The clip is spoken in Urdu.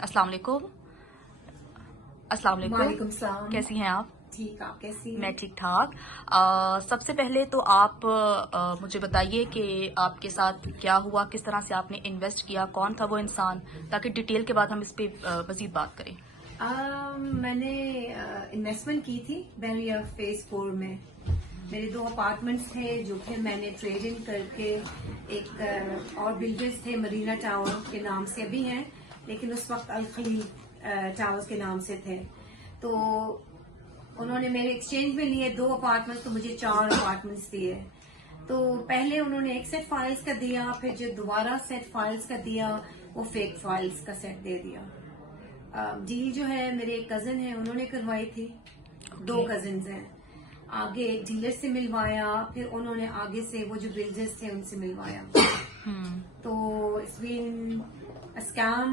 السلام علیکم. وعلیکم السلام. کیسی ہیں آپ؟ ٹھیک, آپ کیسی ہیں؟ میں ٹھیک ٹھاک. سب سے پہلے تو آپ مجھے بتائیے کہ آپ کے ساتھ کیا ہوا, کس طرح سے آپ نے انویسٹ کیا, کون تھا وہ انسان, تاکہ ڈیٹیل کے بعد ہم اس پہ مزید بات کریں. میں نے انویسٹمنٹ کی تھی بیریا فیز 4 میں. میرے 2 اپارٹمنٹس تھے جو پھر میں نے ٹریڈنگ کر کے ایک اور بلڈرز تھے مرینا ٹاور کے نام سے ابھی ہیں, لیکن اس وقت الخلیل ٹاورز کے نام سے تھے. تو انہوں نے میرے ایکسچینج میں لیے 2 اپارٹمنٹس, تو مجھے 4 اپارٹمنٹس دیے. تو پہلے انہوں نے ایک سیٹ فائلز کا دیا, پھر جو دوبارہ سیٹ فائلز کا دیا وہ فیک فائلز کا سیٹ دے دیا. ڈیل جو ہے میرے ایک کزن ہیں انہوں نے کروائی تھی. 2 کزنز ہیں. آگے ڈیلر سے ملوایا, پھر انہوں نے آگے سے وہ جو بلڈرز تھے ان سے ملوایا. تو اس بین اسکیم